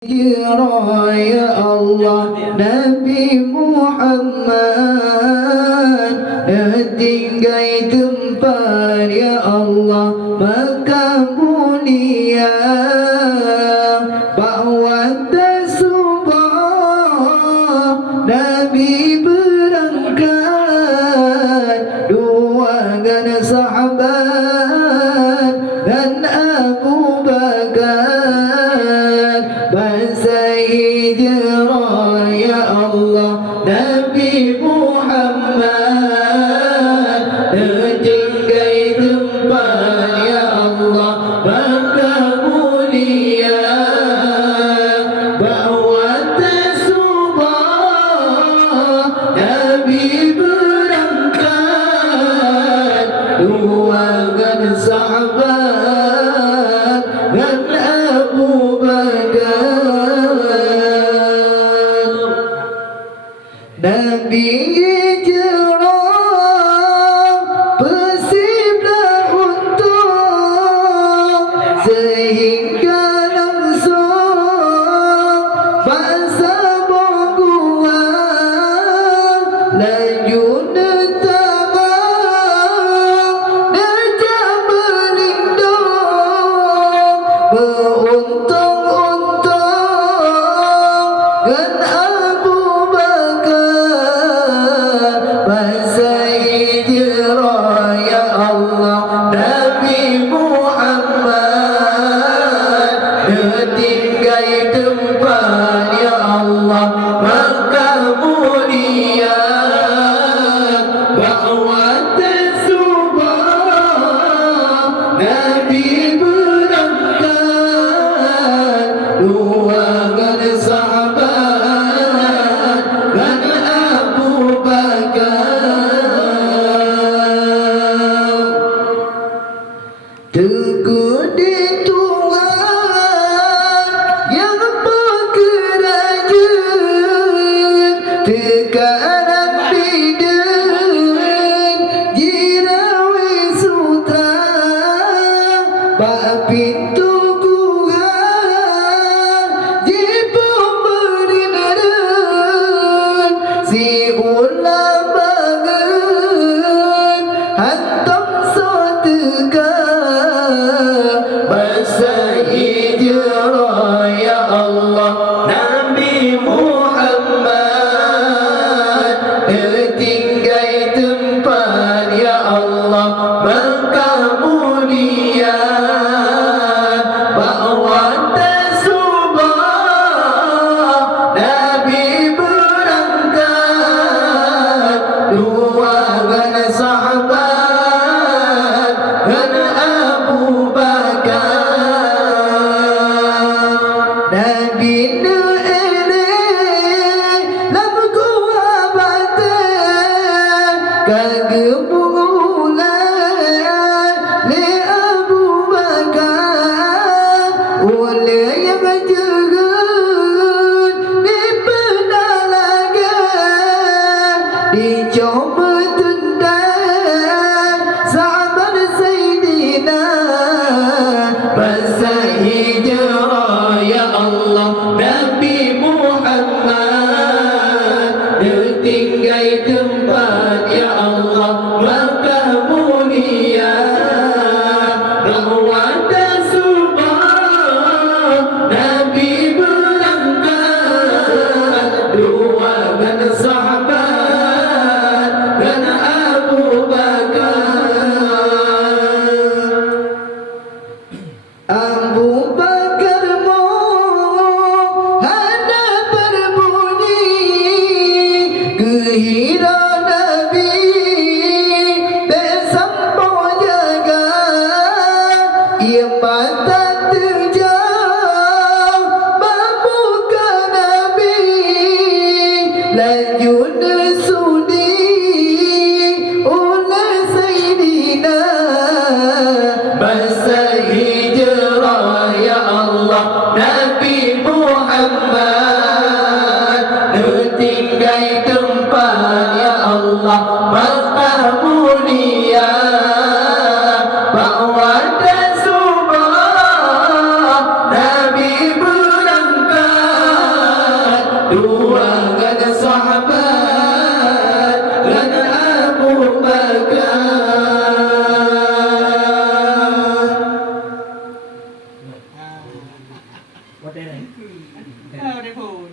Ya Allah Nabi Muhammad tinggai tempat ya Allah Makkah mulia bahawa tasubah Nabi berangkat dua gana sahabat dan Abu Bakar bahasa hijrah ya Allah Nabi Muhammad tinggai tempat ya Allah Makkah mulia bahawa tasubah Nabi berangkat dua gan sahabat dan Abu Bakar Nabi hijrah bersiblah untuk sehingga langsung bangsa berkuat laju netabang nejak berlindung beruntung-untung dan Abu Bakar bahasa hijrah ya Allah Nabi Muhammad tinggai tempat ya Allah Makkah mulia bahawa tasubah Nabi berangkat dua gan sahabat dan Abu Bakar teguh di Tuhan yang berkerajaan tekanan bidan jirawi sutra bak pintu Tuhan di pemerintahan si ulama gen hantam sotega bahasa hijrah ya Allah Nabi Muhammad tinggai tempat ya Allah Makkah mulia bahawa tasubah Nabi berangkat dua gan sahabat dan Abu Bakar Nabi kegemulan le Abu Bakar oleh yang jegun di penalagan dicoba tendang sahabat Sayyidina bahasa hijrah ya Allah Nabi Muhammad tinggai tempat ya Allah Makkah mulia bahawa tasubah Nabi berangkat dua gan sahabat dan Abu Bakar Abu Bakar hana berbunyi kehira dua kan sahabat dan Abu Bakar. What day? ได้พูน